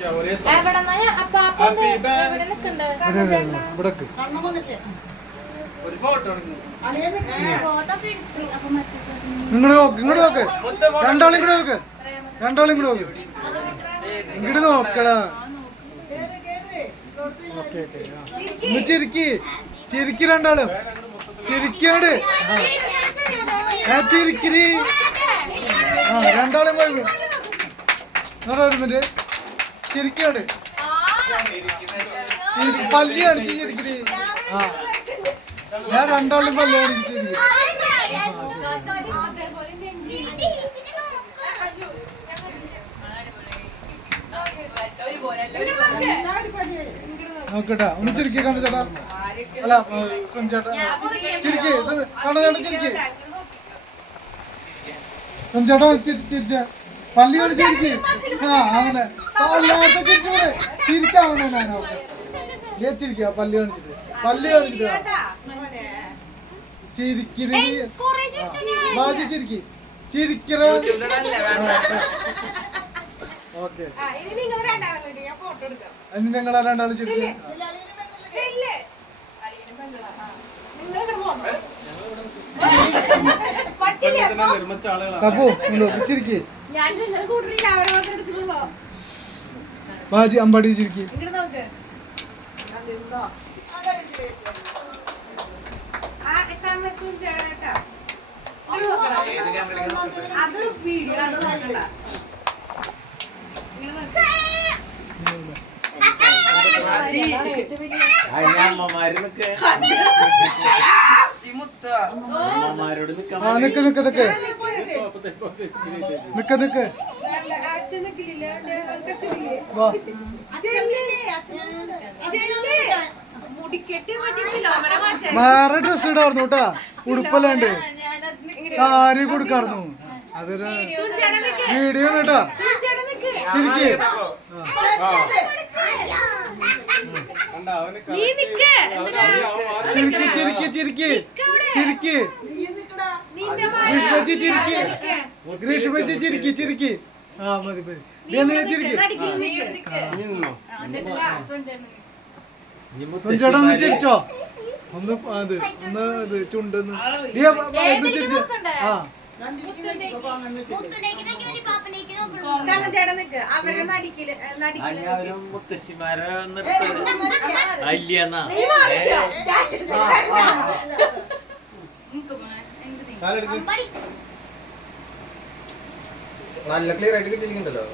ചിരിക്കാം ഒരേ ഫോട്ടോ ഇങ്ങോട്ട് നോക്ക്. ഇങ്ങോട്ട് നോക്ക് രണ്ടാളും ഇങ്ങോട്ട് നോക്ക്. രണ്ടാളും ഇങ്ങോട്ട് നോക്ക്. ഇങ്ങോട്ട് നോക്കടാ. ഓക്കെ ഓക്കെ ഒന്ന് ചിരിക്കി. ചിരിക്കി രണ്ടാളും. ചിരിക്കോട് ആ. ചിരിക്കിരി ആ രണ്ടാളും പോയി. നോടാ ഒരു മിനിറ്റ്. ചിരിക്കോട് ചിരി പല്ലി കാണിച്ച് ചിരിക്കിരി ആ. ഞാൻ രണ്ടാളും പല്ലി കാണിച്ച് ചിരിക്കും നോക്കട്ടാ ഒന്ന് ചിരിക്കി കണ്ടു ചേട്ടാ. അല്ല സുൻ ചേട്ടാ. ചിരിക്കി കണ്ടു ചേട്ടാ ചിരിക്കേ. സുൻ ചേട്ടാ ചിരിച്ച. പല്ലി കൊണ്ട് ചിരിക്കി. ആ അവനെ. അല്ലാത്ത ചിരിച്ചോടെ. ചിരിക്കാവുന്ന ഞാൻ പല്ലി കാണിച്ചിട്ട് പല്ലി കാണിച്ചിട്ട് ചിരിക്കിരി ബാജി ചിരിക്കി. ചിരിക്കറ ഓക്കെ. ഇനി നിങ്ങൾ രണ്ടാളും ചിരിച്ചു തപ്പു ഉണ്ടോ ചിരിക്കി. ബാജി അമ്പാടി ചിരിക്കി അത് വീഡിയോ അത് നോക്കണ്ട. നിക്ക. നിക്ക് നിക്ക് നിക്ക് നിക്ക്. വേറെ ഡ്രസ് ഇടായിരുന്നു കേട്ടാ. ഉടുപ്പല്ലാണ്ട്. സാരി കൊടുക്കായിരുന്നു അതൊരു വീഡിയോ കേട്ടാ. ചിരിക്കേ. ചിരിക്ക് ചിരിക്കി ചിരിക്കി. ചിരിക്കി. ഗ്രീഷ്മച്ചി ചിരിക്കി. ഗ്രീഷ്മച്ചി ചിരിക്കി ചിരിക്കി. ആ മതി മതി. ചിരിക്കി. നീ നിന്നോ? ചേട്ടാ ഒന്ന് ചിരിച്ചോ? ഒന്ന് അത് ഒന്ന് ഇത് ചുണ്ടൊന്ന്. ചിരിച്ച്? ആ. മുത്തശ്ശിമാരെ കാലെടുക്ക് നല്ല ക്ലിയർ ആയിട്ട് കിട്ടിയിട്ടുണ്ടല്ലോ